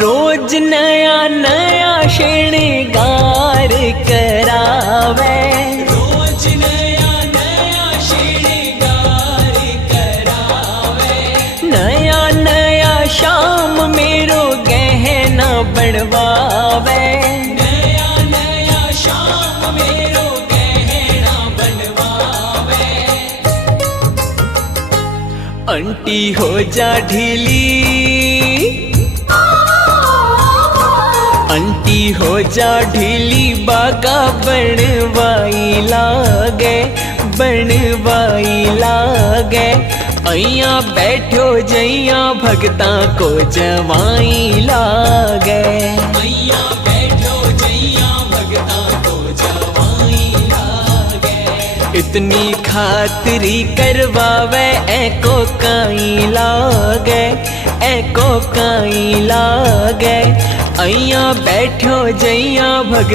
रोज नया नया श्रृंगार करावे, रोज नया नया श्रृंगार करावे, नया नया शाम मेरो गहना बनवावे, नया नया शाम मेरो गहना बनवावे। आंटी हो जा ढीली, आंटी हो जा ढीली, बागा बनवाई लागे, बनवाई लागे। अइया बैठो जइया भगता को जवाई लागे, मैया बैठो जैया भगता को जवाई लागे। इतनी खातिरी करवावे एको काई लागे, एको काई लागे। अइया बैठो जइया भगता